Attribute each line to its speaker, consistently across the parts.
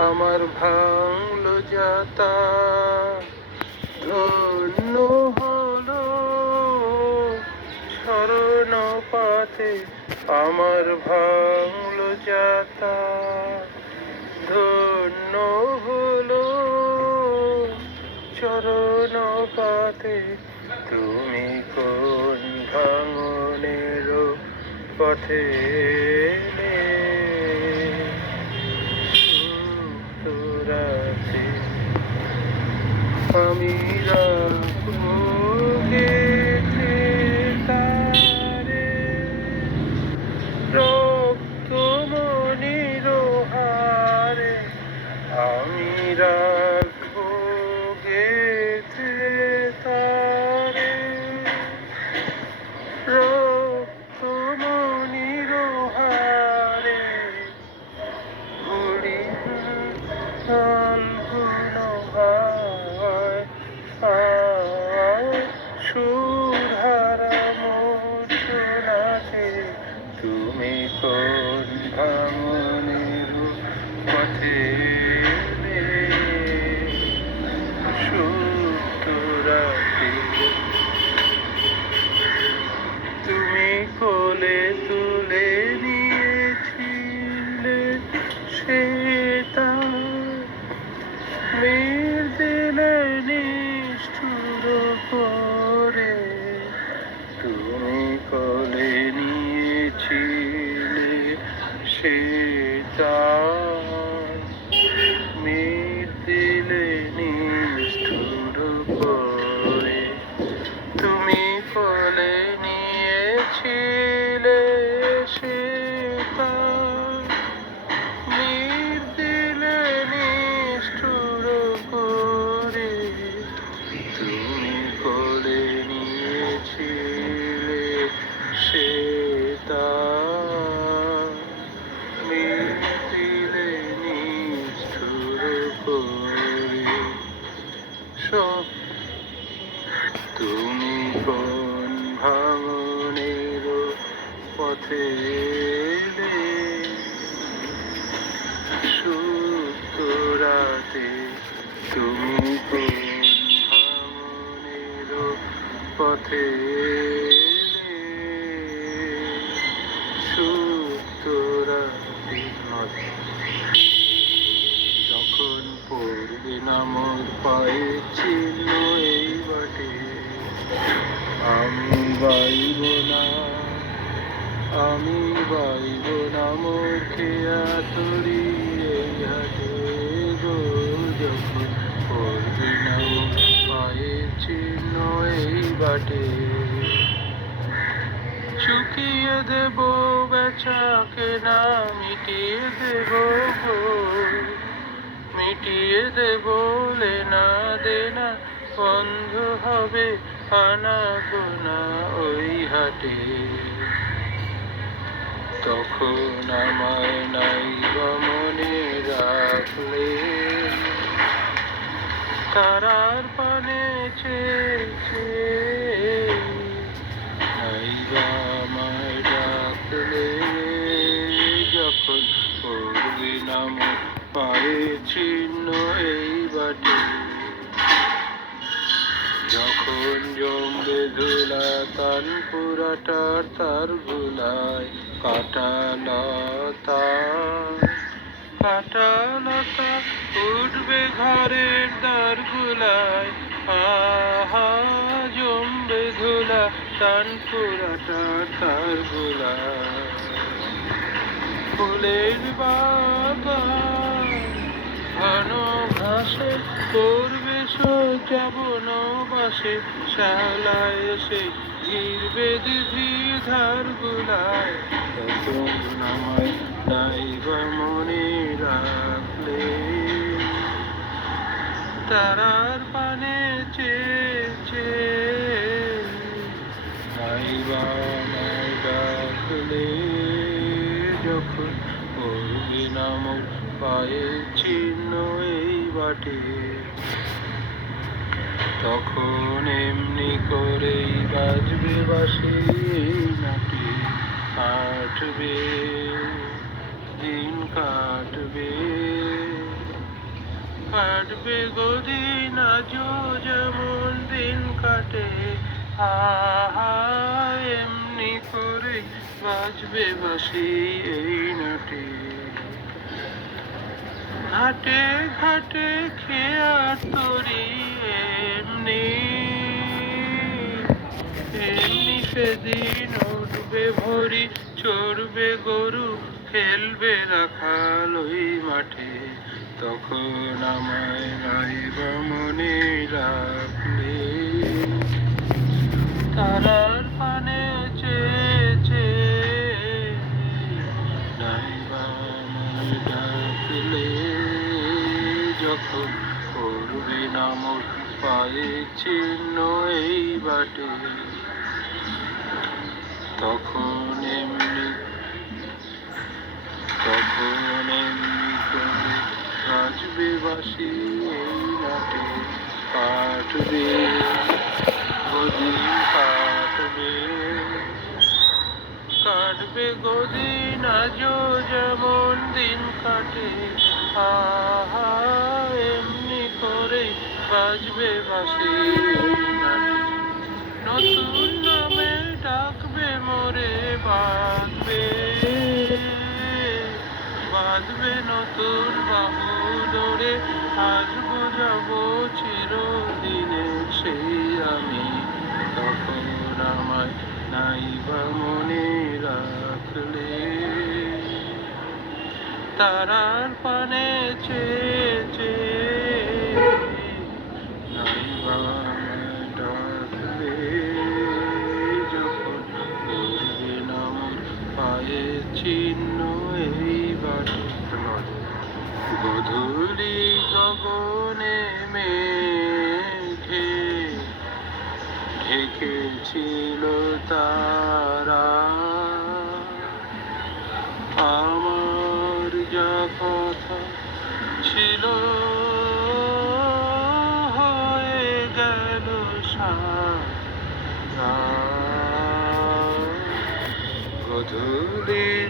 Speaker 1: আমার ভাঙলো যাতা, ধন্য হলো শরণ পাতে আমার ভাঙলো যাতা, ধন্য হলো চরণ পাতে তুমি কোন ভাঙনের পথে আমি sure. সব তুমি কোন ভাঙনের পথে পথে এলে? সুতরাতে যখন পড়বে না মোর পায়ে চিহ্ন এই বাটে, আমি বাইব না, আমি বাইব না মোর খেয়া তরি এই হাটে বাটে। চুকিয়ে দেব বেচাকে না মিটিয়ে দেব মিটিয়ে দেব, লেনা দেনা, বন্ধ হবে আনা গোনা ওই হাটে। তখন আমায় নাই বা মনে রাখলে। তারার পানে চেয়েছে ধুলা তান পুরাটার তার গুলায় কাটা লতা কাটা লতা উঠবে ঘরের দ্বার গুলায় আহা জমবে ধুলা তান পুরাটার তার গুলায় ফুলের বাগান, ঘন ঘাসে করবে সোজা বনবাসে শালায় এসে ঘিরবে দিঘি ধার গুলায় মনে রাখলে। তারার পানে চেয়েছে। নাই বা ডাকলে যখন পড়বে নামক পায়ে চিহ্ন এই বাটে। তখন এমনি করেই বাজবে বাসি নাটে কাটবে? দিন কাটবে। কাটবে গদিন আজও যেমন দিন কাটে। আহা, এমনি করে বাজবে বাসি এই নাটে। ঘাটে ঘাটে খেয়া তরি এমনি। এমনি সেদিন উঠবে ভরি, চড়বে গরু, খেলবে রাখাল মাঠে। তখন আমায় করবে না মোর পায়ে চিহ্ন এই বাটে। তখন এমনি তখন এমনি করে বাজবে বাসি এই নাটে কাটবে, গদিন কাটবে। কাটবে গদিন, আজও যেমন দিন কাটে। এমনি করে বাজবে বাসি নতুন নামে ডাকবে মোরে, বাঁধবে। বাঁধবে নতুন বাহু ধরে আসব যাব চিরদিনে সেই আমি। তখন আমায় নাইবা মনে রাখলে। তারার পানে চেয়েছে চিহ্ন এই বাটে গধূলি গগনে মেঘে ঢেকেছিল তারা আমার যা কথা ছিল হয়ে গেল গধূলি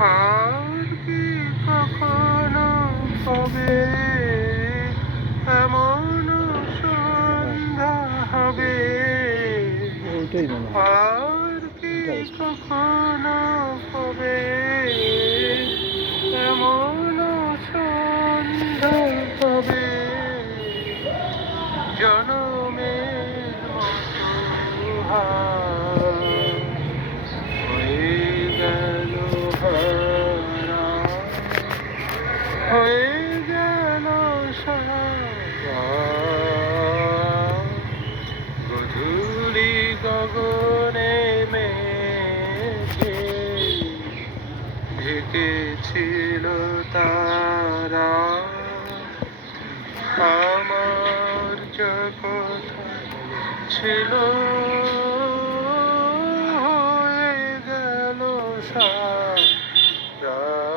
Speaker 1: আর কি কখনো হবে? এমন সন্ধ্যা হবে? আর কি কখনো ঢেকেছিল তারা আমার কথা ছিল হয়ে গেল সারা।